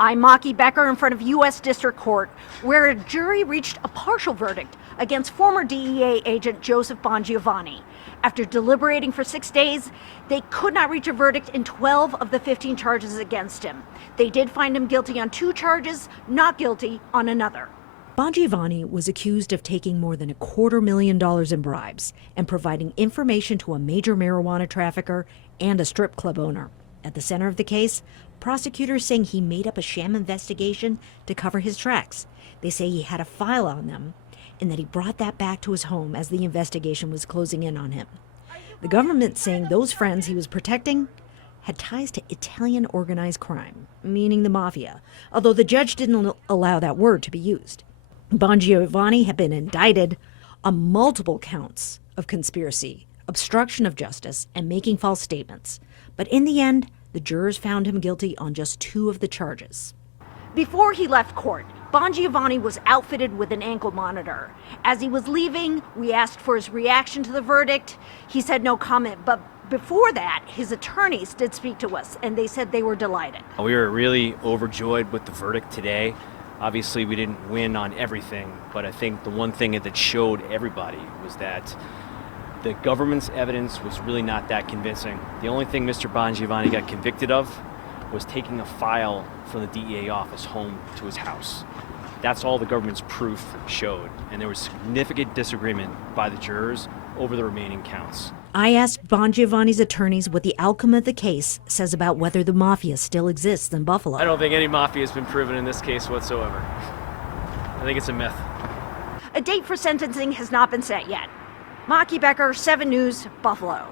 I'm Maki Becker in front of U.S. District Court, where a jury reached a partial verdict against former DEA agent Joseph Bongiovanni. After deliberating for 6 days, they could not reach a verdict in 12 of the 15 charges against him. They did find him guilty on 2 charges, not guilty on another. Bongiovanni was accused of taking more than $250,000 in bribes and providing information to a major marijuana trafficker and a strip club owner. At the center of the case, prosecutors saying he made up a sham investigation to cover his tracks. They say he had a file on them and that he brought that back to his home as the investigation was closing in on him. The government saying those friends he was protecting had ties to Italian organized crime, meaning the mafia, although the judge didn't allow that word to be used. Bongiovanni had been indicted on multiple counts of conspiracy, obstruction of justice, and making false statements. But in the end, the jurors found him guilty on just 2 of the charges. Before he left court, Bongiovanni was outfitted with an ankle monitor. As he was leaving, we asked for his reaction to the verdict. He said no comment, but before that, his attorneys did speak to us, and they said they were delighted. We were really overjoyed with the verdict today. Obviously, we didn't win on everything, but I think the one thing that showed everybody was that the government's evidence was really not that convincing. The only thing Mr. Bongiovanni got convicted of was taking a file from the DEA office home to his house. That's all the government's proof showed, and there was significant disagreement by the jurors over the remaining counts. I asked Bongiovanni's attorneys what the outcome of the case says about whether the mafia still exists in Buffalo. I don't think any mafia has been proven in this case whatsoever. I think it's a myth. A date for sentencing has not been set yet. Maki Becker, 7 News, Buffalo.